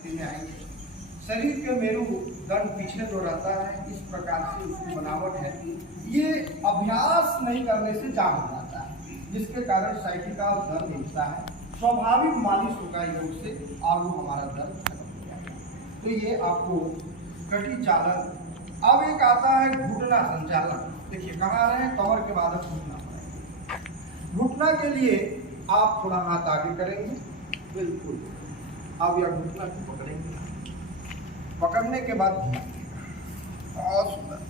स्थिति में आएंगे। शरीर के मेरुदंड पीछे जो रहता है, इस प्रकार से इसकी बनावट है। ये अभ्यास नहीं करने से जाम हो जाता है, जिसके कारण साइटिका दर्द मिलता है। स्वाभाविक मालिश होगा योग से और वो हमारा दर्द खत्म हो जाएगा। तो ये आपको कटी चालन। अब एक आता है घुटना संचालन। देखिए कहाँ आ रहे हैं, कमर के बाद घुटना पड़ेगा। घुटना के लिए आप थोड़ा हाथ आगे करेंगे, बिल्कुल। अब यह घुटना को पकड़ेंगे, पकड़ने के बाद बहुत सुंदर,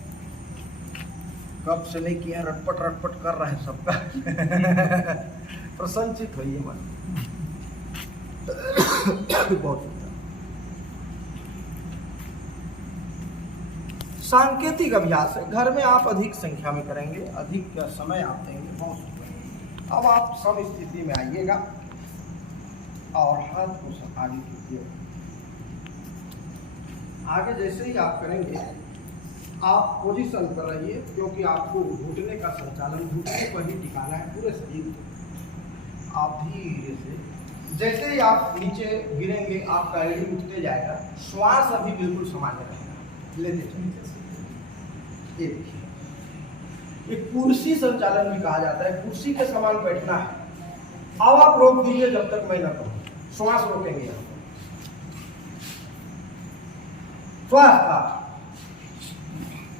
कब से नहीं किया, रटपट रटपट कर रहा है सबका प्रसन्नचित होइए मन बहुत सुंदर। सांकेतिक अभ्यास है, घर में आप अधिक संख्या में करेंगे, अधिक समय आप देंगे, बहुत सुंदर। अब आप सम स्थिति में आइएगा और हाथ को आगे कीजिए। आगे जैसे ही आप करेंगे, आप पोजीशन पर रहिए, क्योंकि आपको घुटने का संचालन घुटने पर ही टिकाना है पूरे शरीर को। आप धीरे से, जैसे ही आप नीचे गिरेंगे, आपका एड़ी उठते जाएगा, श्वास अभी बिल्कुल सामान्य रहेगा। लेते चलिए। ये देखिए, एक कुर्सी संचालन भी कहा जाता है, कुर्सी के समान बैठना है। अब आप रोक दीजिए जब तक मैं न कहूं, श्वास रोकेंगे यहाँ पर। श्वास का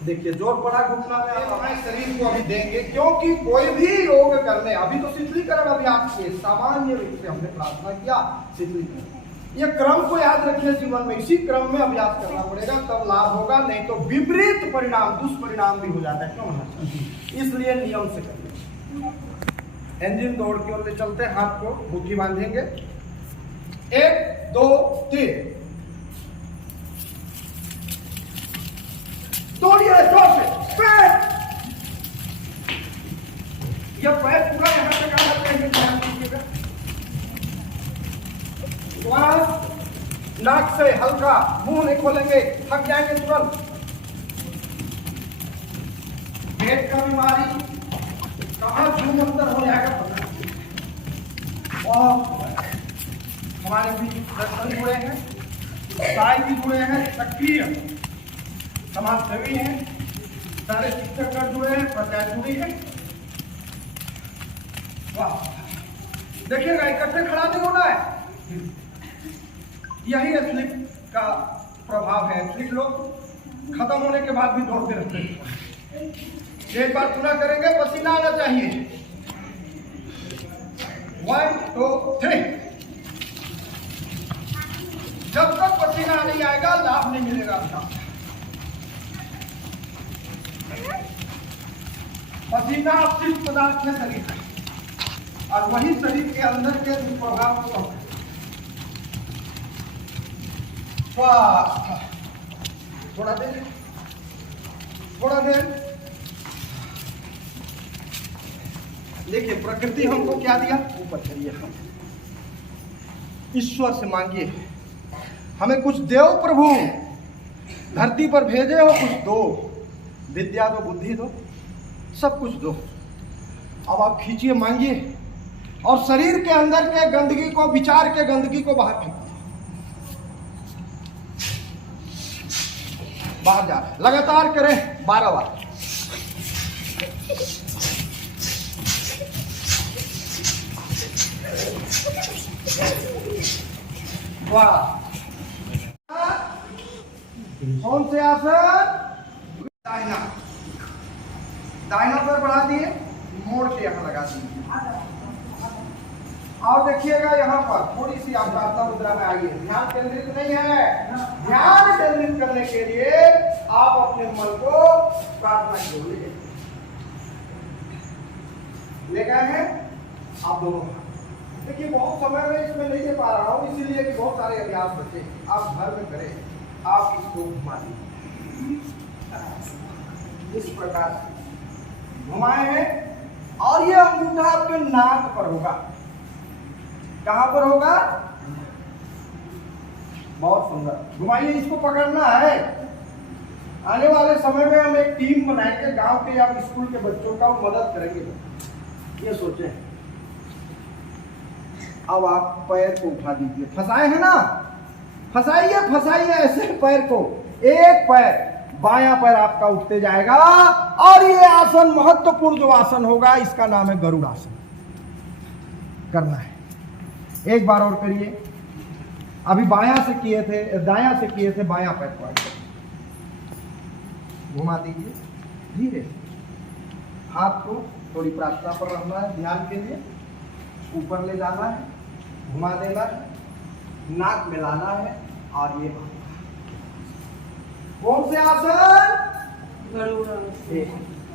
देखिए जोर पड़ा घुटना में, आप हमारे शरीर को अभी देंगे, क्योंकि कोई भी योग करने, अभी तो शीतलीकरण अभ्यास के सामान्य रूप से हमने प्रार्थना किया शीतलीकरण। ये क्रम को याद रखिए जीवन में, इसी क्रम में अभ्यास करना पड़ेगा, तब लाभ होगा, नहीं तो विपरीत परिणाम, दुष्परिणाम भी हो जाता है। क्यों? इसलिए नियम से करिए। इंजन दौड़ के ओर ले चलते, हाथ को मुट्ठी बांधेंगे, 1 2 3, दौड़िए जोर से, पैर, यह पैर पूरा यहाँ से काम करते हैं, ध्यान दीजिएगा। श्वास नाक से हल्का, मुंह नहीं खोलेंगे, थक जाएंगे तुरंत। पेट का बीमारी कहाँ जूम अंदर हो जाएगा पता नहीं। और हमारे बीच दर्शन जुड़े हैं, साई भी जुड़े हैं, सक्रिय समाज सेवी हैं, सारे शिक्षक जुड़े हैं, पंचायत जुड़ी है। वाह, देखिएगा इकट्ठे खड़ा नहीं होना है। यही एथलीट का प्रभाव है। एथलीट लोग खत्म होने के बाद भी दौड़ते रहते हैं। एक बार पूरा करेंगे, पसीना आना चाहिए। 1 2 3, जब तक पसीना नहीं आएगा लाभ नहीं मिलेगा आपका। पसीना अपशिष्ट पदार्थ है शरीर का, और वही शरीर के अंदर के दुष्प्रभाव को थोड़ा देर, थोड़ा देर। देखिए प्रकृति हमको क्या दिया, ऊपर चलिए, ईश्वर से मांगिए हमें कुछ देव प्रभु, धरती पर भेजे हो, कुछ दो, विद्या दो, बुद्धि दो, सब कुछ दो। अब आप खींचिए, मांगिए, और शरीर के अंदर के गंदगी को, विचार के गंदगी को बाहर फेंकिए, बाहर जा। लगातार करें 12 बार। वाह, कौन से आसन? दाहिना, दाहिना पैर बढ़ा दिए, मोड़ के यहाँ लगा दिए। और देखिएगा यहाँ पर थोड़ी सी आप प्रार्थना मुद्रा में आइए। ध्यान केंद्रित नहीं है, ध्यान केंद्रित करने के लिए आप अपने मन को प्रार्थना कीजिए। ले गए हैं आप दोनों। देखिए बहुत समय में इसमें नहीं दे पा रहा हूँ, इसीलिए कि बहुत सारे अभ्यास बचे, आप घर में करें। आप इसको घुमा दीजिए, इस प्रकार घुमाए हैं, और ये अंगूठा आपके नाक पर होगा। कहां पर होगा? बहुत सुंदर, घुमाइए, इसको पकड़ना है। आने वाले समय में हम एक टीम बनाएंगे गांव के या स्कूल के बच्चों का, मदद करेंगे, ये सोचे। अब आप पैर को उठा दीजिए, फंसाए हैं ना, फंसाइए फंसाइए ऐसे पैर को, एक पैर बायां पैर आपका उठते जाएगा और ये आसन महत्वपूर्ण जो आसन होगा इसका नाम है गरुड़ आसन। करना है, एक बार और करिए। अभी बायां से किए थे, दायां से किए थे, बायां पैर को घुमा दीजिए धीरे, हाथ को थोड़ी प्रार्थना पर रखना है, ध्यान के लिए ऊपर ले जाना है, घुमा देना है, नाक में लाना है और ये कौन से आसन?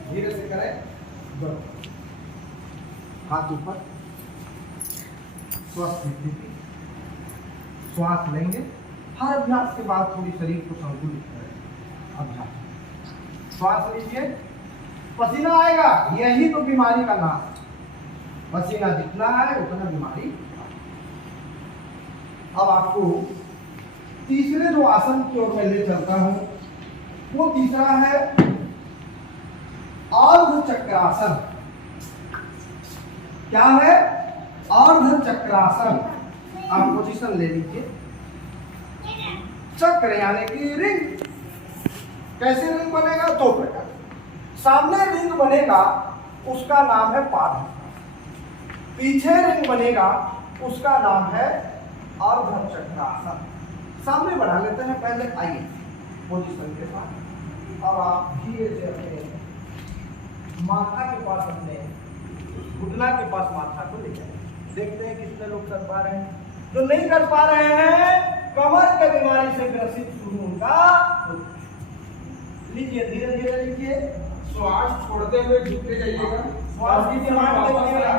धीरे से करें, हाथ ऊपर, स्वस्थ स्थिति, श्वास लेंगे। हर अभ्यास के बाद थोड़ी शरीर को संतुलित करें। अभ्यास, श्वास लीजिए, पसीना आएगा, यही तो बीमारी का नाम है। पसीना जितना है उतना बीमारी। अब आपको तीसरे जो आसन की ओर मैं ले चलता हूं, वो तीसरा है अर्ध चक्रासन। क्या है? अर्ध चक्रासन। आप पोजीशन ले लीजिए। चक्र यानी कि रिंग। कैसे रिंग बनेगा? दो प्रकार। सामने रिंग बनेगा उसका नाम है पाद, पीछे रिंग बनेगा उसका नाम है अर्ध चक्रासन। सामने बढ़ा लेते हैं, पहले आइए पोजीशन के साथ। अब आप धीरे से अपने माथा के पास, अपने घुटना के पास माथा को ले जाए। देखते हैं कितने लोग कर पा रहे हैं। जो नहीं कर पा रहे हैं, कमर के बीमारी से ग्रसित शुरू उनका। लीजिए, धीरे धीरे लीजिए, श्वास छोड़ते हुए झुकते जाइएगा। श्वास की डिमांड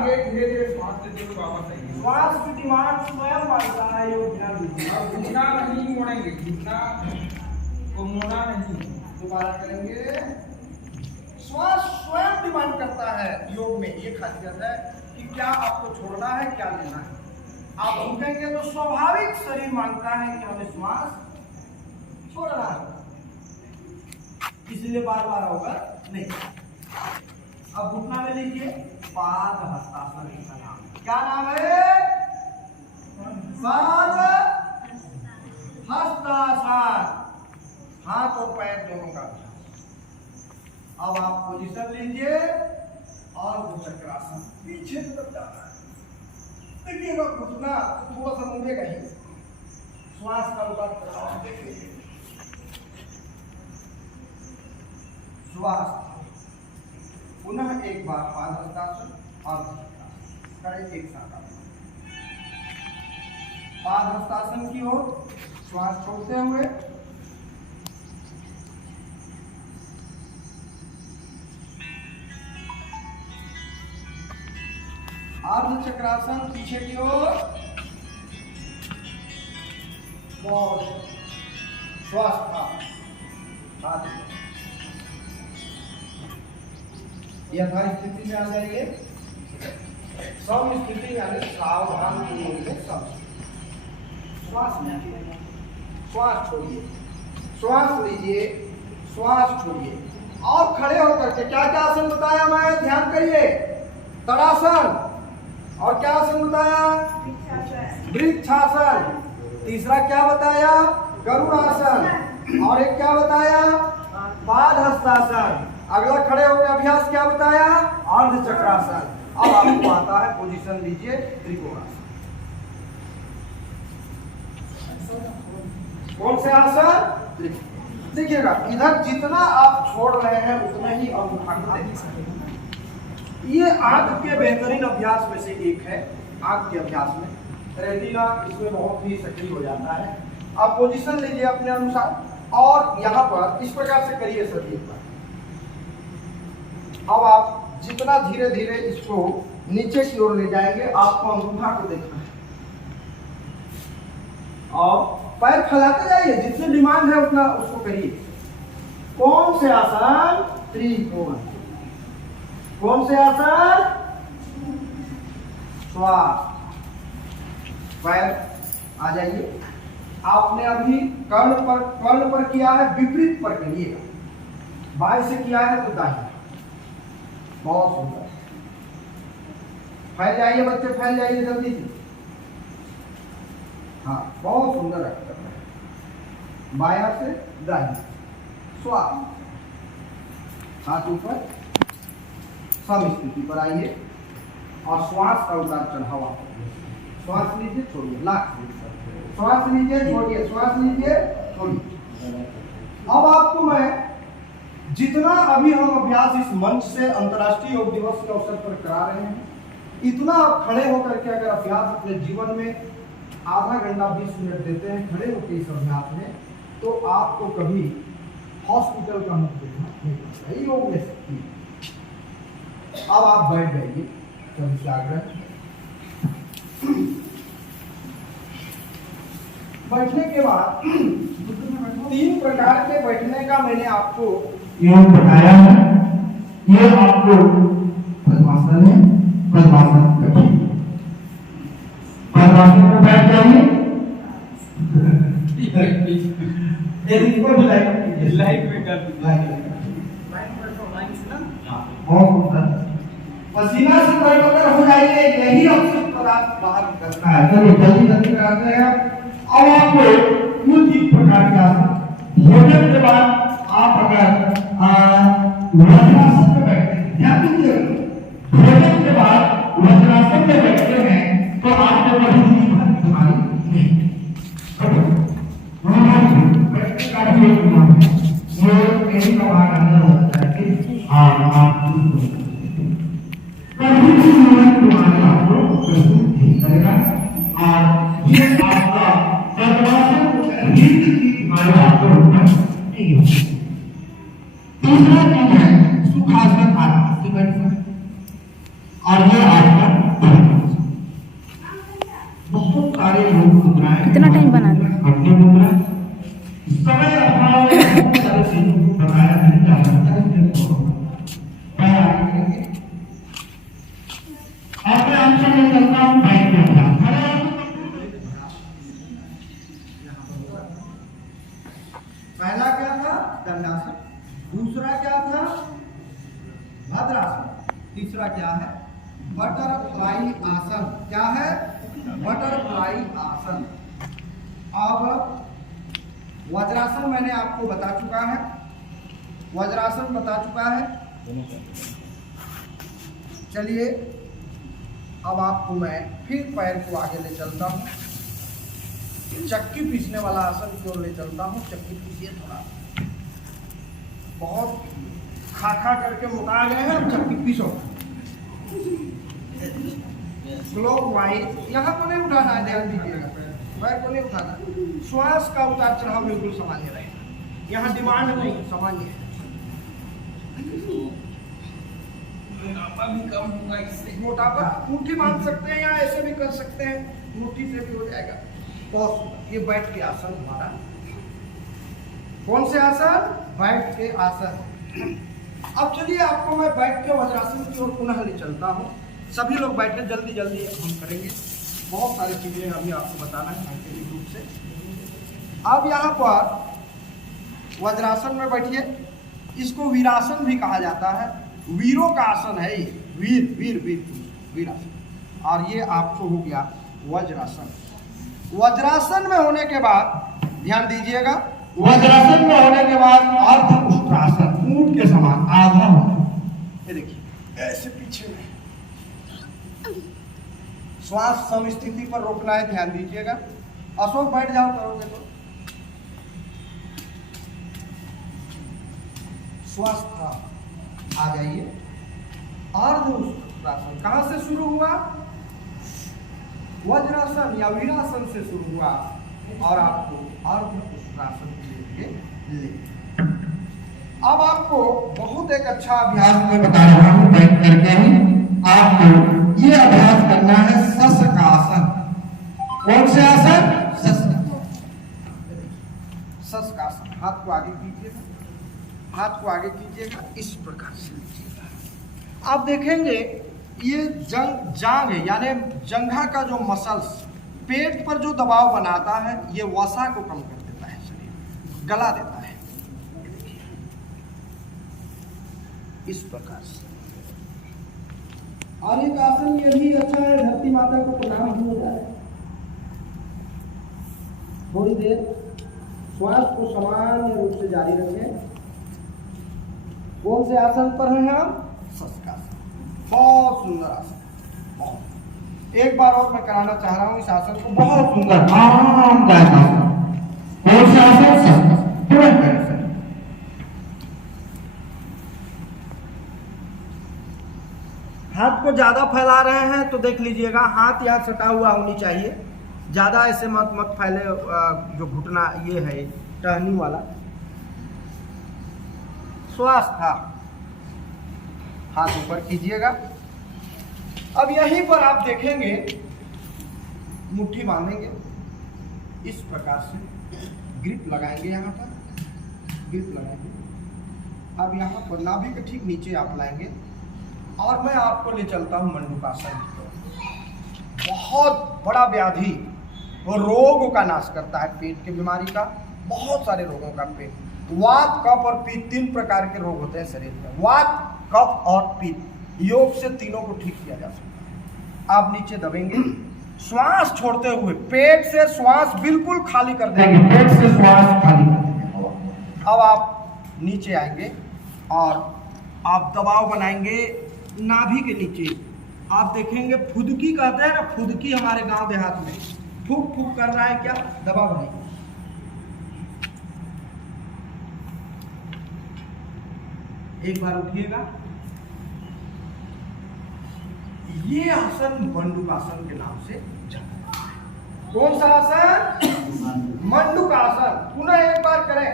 धीरे धीरे श्वास देते हुए वापस आइए। श्वास की डिमांड स्वयं मानता है, योग ध्यान दीजिए। अब घुटना नहीं मोड़ेंगे, घुटना को मोड़ना नहीं। दोबारा करेंगे। श्वास स्वयं डिमांड करता है। योग में ये खासियत है कि क्या आपको छोड़ना है, क्या लेना है। आप झुकेंगे तो स्वाभाविक शरीर मांगता है कि हमें श्वास छोड़ना है, इसलिए बार बार होगा नहीं। अब घुटना में लीजिए, पाद हस्तासन का नाम। क्या नाम है? पाद हस्तासन, हाथ और पैर दोनों का। अब आप पोजीशन लीजिए और चक्रासन, पीछे की तरफ जाना है। देखिएगा घुटना थोड़ा सा मुड़ेगा ही, श्वास का अनुपात देखिए। श्वास, पुनः एक बार पाद हस्तासन और करें एक साथ। पाद हस्तासन की ओर श्वास छोड़ते हुए, अर्ध चक्रासन पीछे की ओर, श्वास का यथा स्थिति में आ जाइए। सम स्थिति यानी सावधान पूर्वक सब। श्वास लीजिए, श्वास छोड़िए, श्वास लीजिए, श्वास छोड़िए और खड़े होकर के क्या क्या आसन बताया मैं? ध्यान करिए। तड़ासन, और क्या आसन बताया? वृक्षासन। तीसरा क्या बताया? गरुड़ासन। और एक क्या बताया? पाद हस्तासन। अगला खड़े होकर अभ्यास क्या बताया? अर्ध चक्रासन। अब आपको आता है, पोजीशन लीजिए, त्रिकोणासन। कौन से आसन? देखिएगा, इधर जितना आप छोड़ रहे हैं उतना ही अंगूठा को देखिए। ये आंख के बेहतरीन अभ्यास में से एक है। आंख के अभ्यास में रेटिना इसमें बहुत ही सक्रिय हो जाता है। आप पोजीशन लीजिए अपने अनुसार और यहाँ पर इस प्रकार से करिए सभी पर। अब आप जितना धीरे धीरे इसको नीचे की ओर ले जाएंगे, आपको अंगूठा को देखना है और पैर फैलाते जाइए, जितनी डिमांड है उतना उसको करिए। कौन से आसन? त्रिकोण। कौन से आसन? श्वास। पैर आ जाइए। आपने अभी कर्ण पर किया है, विपरीत पर करिएगा। बाएं से किया है तो दाहिने। बहुत सुंदर। फैल जाइए बच्चे, फैल जाइए जल्दी से। हाँ, बहुत सुंदर है। बाया से दाहिने, श्वास, हाथ ऊपर, सम स्थिति पर आइए और श्वास का उतार चढ़ाव आप श्वास लीजिए, छोड़िए, लाख श्वास लीजिए, छोड़िए, श्वास लीजिए, छोड़िए। अब आपको मैं जितना अभी हम अभ्यास इस मंच से अंतर्राष्ट्रीय योग दिवस के अवसर पर करा रहे हैं, इतना आप खड़े होकर के अगर अभ्यास अपने जीवन में आधा घंटा 20 मिनट देते हैं खड़े होकर इस अभ्यास में, तो आपको कभी हॉस्पिटल का मुख देखना नहीं पड़ता, योग में शक्ति है। अब आप बैठ जाइए, सभी से आग्रह। बैठने के बाद 3 प्रकार के बैठने का मैंने आपको योग बताया है। ये आपको पद्मासन है, पद्मासन कठिन, पद्मासन में बैठ जाइए। इनको भी लाइक में कर पसीना से बैठकर हो जाइए, यही अवसर पदार्थ बाहर निकलता है। चलिए जल्दी जल्दी कराते हैं। अब आपको कुछ इस प्रकार के आसन, भोजन के बाद आप अगर वज्रासन में बैठते हैं, ध्यान दीजिए, भोजन के बाद वज्रासन में बैठते हैं तो आपको कभी बीमारी नहीं। बैठने का भी एक नियम है, ये मेरी का भाग अंदर होता है कि आप कभी भी बीमारी आपको नहीं करेगा। और ये आपका पद्मासन रीढ़ की बीमारी आपको नहीं होगी। दूसरा चीज है सुखासन आराम से बैठना, और ये आपका बहुत सारे लोग मुद्राएं, कितना टाइम बना दिया? अपनी मुद्रा समय अभाव में सारे चीजों को बनाया नहीं जा सकता है। अब मैं आपसे मैं चलता हूँ बैठ में पहला क्या था? दंडासन। दूसरा क्या था? भद्रासन। तीसरा क्या है? बटरफ्लाई आसन। क्या है? बटरफ्लाई आसन। अब वज्रासन मैंने आपको बता चुका है, वज्रासन बता चुका है। चलिए अब आपको मैं फिर पैर को आगे ले चलता हूँ, चक्की पीसने वाला आसन की ओर ले चलता हूँ। चक्की पीसिए थोड़ा, बहुत खा खा करके मोटा गए हैं, अब चक्की पीसो। स्लो वाइज, यहाँ को नहीं उठाना है, ध्यान दीजिएगा, पैर को नहीं उठाना। श्वास का उतार चढ़ाव बिल्कुल सामान्य रहेगा, यहाँ डिमांड नहीं, सामान्य है। मोटापा भी कम होगा इससे। मोटापा मुट्ठी बांध सकते हैं या ऐसे भी कर सकते हैं, मुट्ठी से भी हो जाएगा। बहुत ये बैठ के आसन हमारा, कौन से आसन? बैठ के आसन। अब चलिए आपको मैं बैठ के वज्रासन की ओर पुनः ले चलता हूँ। सभी लोग बैठे, जल्दी जल्दी हम करेंगे, बहुत सारी चीजें अभी आपको बताना है साइंटिफिक रूप से। अब यहाँ पर वज्रासन में बैठिए, इसको वीरासन भी कहा जाता है, वीरों का आसन है ये, वीर वीर वीर वीरासन। और ये आपको हो गया वज्रासन। वज्रासन में होने के बाद ध्यान दीजिएगा, वज्रासन में होने के बाद अर्ध उष्ट्रासन, ऊंट के समान आधा होता। ये देखिए ऐसे पीछे में श्वास सम स्थिति पर रोकना है, ध्यान दीजिएगा। अशोक बैठ जाओ, करोगे तो श्वास आ जाइए। अर्ध उष्ट्रासन कहां से शुरू हुआ? वज्रासन या वीरासन से शुरू हुआ और आपको अर्ध उष्ट्रासन के ले। अब आपको बहुत एक अच्छा अभ्यास मैं बता रहा हूँ, बैठ करके ही आपको ये अभ्यास करना है, शशकासन। कौन से आसन? शशकासन। हाथ को आगे कीजिएगा, हाथ को आगे कीजिएगा, इस प्रकार से लीजिएगा। आप देखेंगे ये जांग है, यानी जंघा का जो मसल्स पेट पर जो दबाव बनाता है, ये वसा को कम कर देता है, शरीर गला देता है। इस प्रकार से। और एक आसन ये भी अच्छा है, धरती माता को प्रणाम हो जाए, थोड़ी देर श्वास को सामान्य रूप से जारी रखें। कौन से आसन पर हैं हम? शशकासन। बहुत सुंदर आसन, बहुत। एक बार और मैं कराना चाह रहा हूं इस आसन को, बहुत सुंदर आरामदायक आसन। कौन सा आसन? शशकासन। तुरंत करें सर। हाथ को ज्यादा फैला रहे हैं तो देख लीजिएगा, हाथ यहाँ सटा हुआ होनी चाहिए, ज्यादा ऐसे मत फैले। जो घुटना ये है टहनी वाला श्वास था, हाथ ऊपर कीजिएगा। अब यहीं पर आप देखेंगे मुट्ठी बांधेंगे, इस प्रकार से ग्रिप लगाएंगे, यहाँ पर ग्रिप लगाएंगे। अब यहाँ पर नाभि के ठीक नीचे आप लाएंगे और मैं आपको ले चलता हूँ मंडूकासन की तरफ। बहुत बड़ा व्याधि, वो रोगों का नाश करता है, पेट की बीमारी का, बहुत सारे रोगों का। पेट, वात, कफ और पित्त, 3 प्रकार के रोग होते हैं शरीर में। वात, कफ और पित्त, योग से तीनों को ठीक किया जा सकता है। आप नीचे दबेंगे, श्वास छोड़ते हुए पेट से श्वास बिल्कुल खाली कर देंगे, पेट से श्वास खाली कर देंगे। अब आप नीचे आएंगे और आप दबाव बनाएंगे नाभि के नीचे। आप देखेंगे फुदकी कहते हैं ना, फुदकी हमारे गांव देहात में फूक फूक कर रहा है क्या, दबाव बनाएंगे। एक बार उठिएगा। ये आसन मंडूकासन के नाम से जाना है। कौन सा आसन? मंडूकासन। पुनः एक बार करें,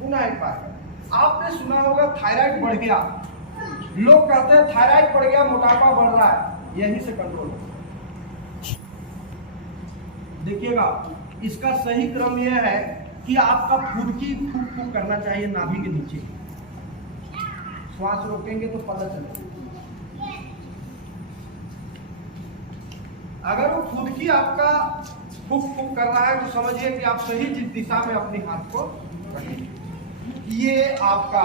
पुनः एक बार करें। आपने सुना होगा थायराइड बढ़ गया, लोग कहते हैं थायराइड बढ़ गया, मोटापा बढ़ रहा है, यहीं से कंट्रोल होगा। देखिएगा, इसका सही क्रम यह है कि आपका फुदकी फूक फूक करना चाहिए नाभि के नीचे। श्वास रोकेंगे तो पता चलेगा। अगर वो फुदकी आपका फूक फूक कर रहा है तो समझिए कि आप सही दिशा में अपने हाथ को रखेंगे। ये आपका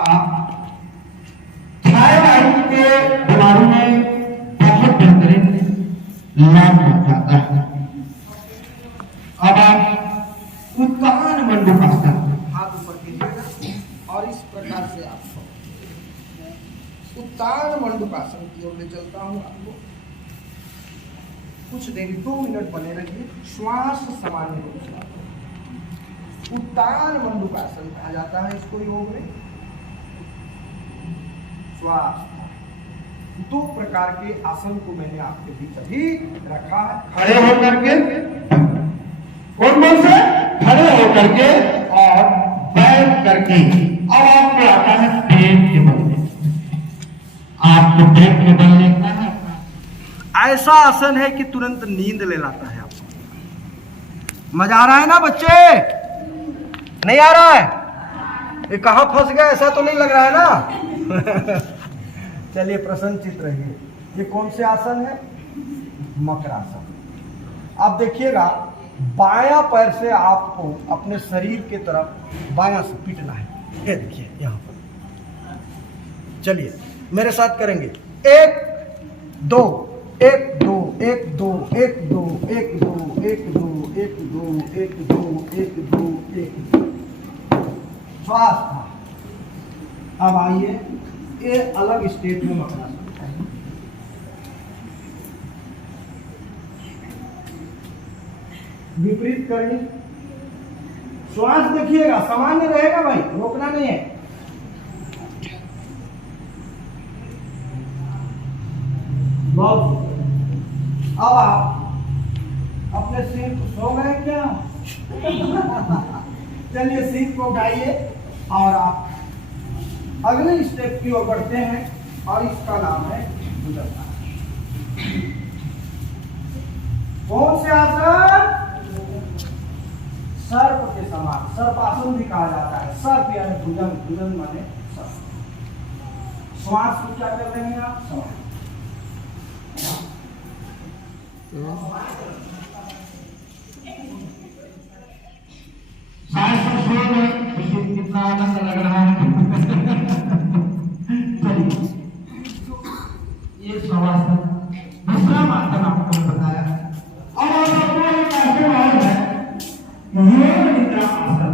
थायराइड के बीमारी में बहुत बेहतरीन लाभ पहुंचाता है। अब आप उत्तान मंडूकासन, हाथ ऊपर कीजिएगा और इस प्रकार से आप उत्तान मंडूकासन की ओर ले चलता हूं आपको। कुछ देर 2 मिनट बने रहिए, श्वास सामान्य रूप से। उत्तान मंडूकासन कहा जाता है इसको योग में। श्वास, 2 प्रकार के आसन को मैंने आपके बीच अभी रखा है। खड़े होकर के, कौन कौन से? खड़े होकर के और बैठ करके। अब आपको आता है पेट के बल। आपको पेट के बल देखना है। ऐसा आसन है कि तुरंत नींद ले लाता है आपको। मजा आ रहा है ना बच्चे? नहीं आ रहा है? ये कहाँ फंस गया, ऐसा तो नहीं लग रहा है ना? चलिए प्रसन्नचित रहिए। ये कौन से आसन है? मकरासन। आप देखिएगा, बायां पैर से आपको अपने शरीर के तरफ बायां से पीटना है। ये देखिए यहाँ पर। चलिए मेरे साथ करेंगे। 1 2 1 2 1 2 1 2 1 2 1 2 1 2 1 2 1 2 1 2। श्वास था। अब आइए, ये अलग स्टेट में मकरासन। विपरीत करिए, श्वास देखिएगा, सामान्य रहेगा भाई, रोकना नहीं है। बहुत। अब आप अपने सिर को, सो गए क्या? चलिए सिर को उठाइए और आप अगले स्टेप की ओर बढ़ते हैं और इसका नाम है भुजंगासन। कौन से आसन? सर्प के समान, सर्पासन भी कहा जाता है। सर्प यानी भुजंग, भुजंग माने सर्प। श्वास को क्या कर रहे हैं आप? श्वास कितना आनंद लग रहा है। ये शवासन, विश्राम आसन आपको बताया। और आपको एक आसन और है, योग निद्रा आसन।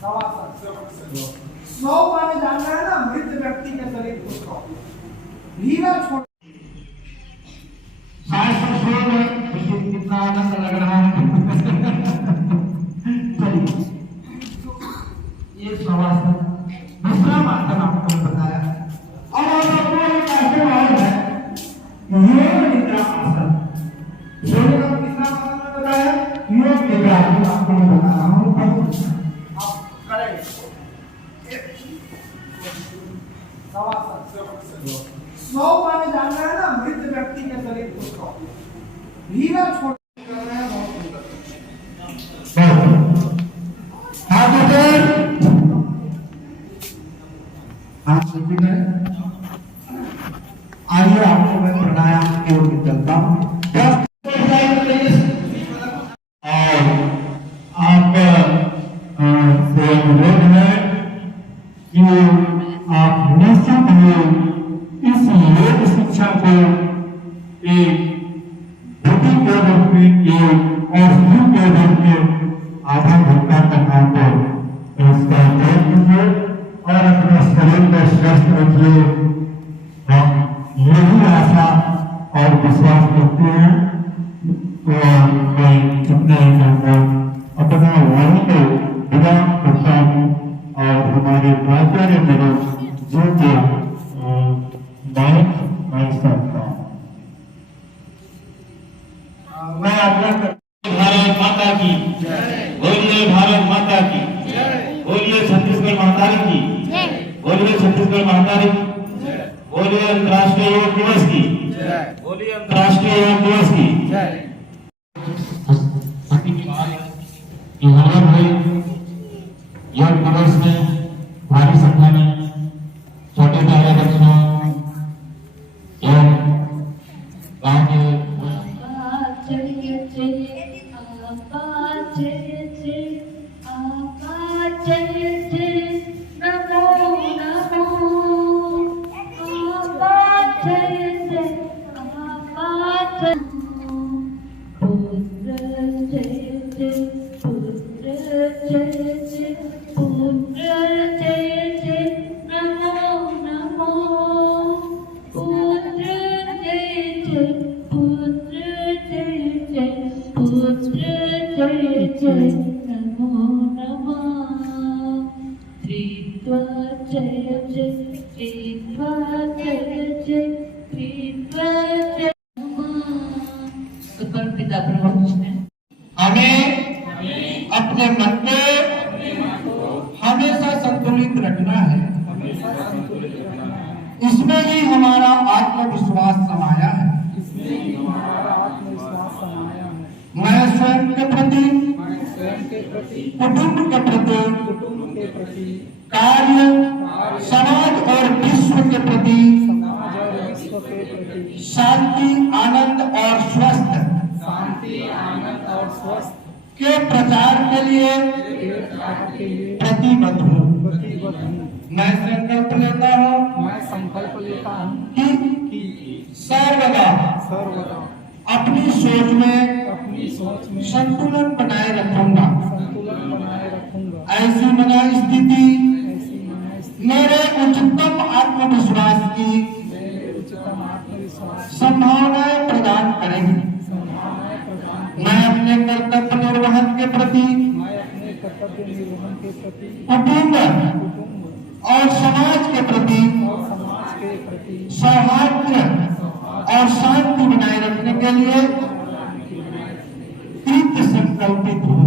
स्नो माने जानना है ना, मृत व्यक्ति के शरीर को स्नो। हीरा छोड़ शायद सब सो गए, लेकिन कितना आनंद लग रहा है। चलिए, ये शवासन विश्राम आसन आपको बताया, और आपको एक आसन और है, योग निद्रा आसन। सोने का विश्राम आसन में बताया, योग निद्रा आसन आपको मैं बता रहा हूँ। आप करें स्नो माने जानना है ना, मृत व्यक्ति के शरीर को स्नो। हीरा छोड़ करना है, बहुत सुंदर। हाथ ऊपर, हाथ नीचे करें। आइए आपको मैं प्राणायाम की ओर चलता हूँ। और आप से अनुरोध है कि आप निश्चित ही इस योग शिक्षा को एक भूति के रूप में, एक औषधि के रूप में आधा घंटा तक आप इसका प्रयोग कीजिए और अपने शरीर को स्वस्थ रखिए। हम यही आशा और विश्वास करते हैं। मैं इतना ही कहूँगा, अपना वाणी को विराम करता हूँ और हमारे प्राचार्य मेरे जो के मैं सकता हूँ। मैं आग्रह करता हूँ, भारत माता की बोलिए, भारत माता की बोलिए, छत्तीसगढ़ महातारी की बोलिए, छत्तीसगढ़ महातारी की बोलिए, अंतर्राष्ट्रीय योग दिवस की बोलिए, अंतर्राष्ट्रीय योग दिवस की हमारे भाई योग दिवस में भारी संख्या में छोटे प्यारे बच्चों एवं गाँव के हमें अपने मन को हमेशा संतुलित रखना है। इसमें ही हमारा आत्मविश्वास समाया है। मैं स्वयं के प्रति, कुटुंब के प्रति, कार्य, समाज और विश्व के प्रति शांति, आनंद और स्वस्थ के प्रचार के लिए प्रतिबद्ध हूँ। मैं संकल्प लेता हूँ कि सर्वदा अपनी सोच में संतुलन बनाए रखूंगा। ऐसी मना स्थिति मेरे उच्चतम आत्मविश्वास की संभावनाएं प्रदान करेगी। मैं अपने कर्तव्य निर्वहन के प्रति कुटुंब और समाज के प्रति सौहार्द और शांति बनाए रखने के लिए कृत संकल्पित हूँ।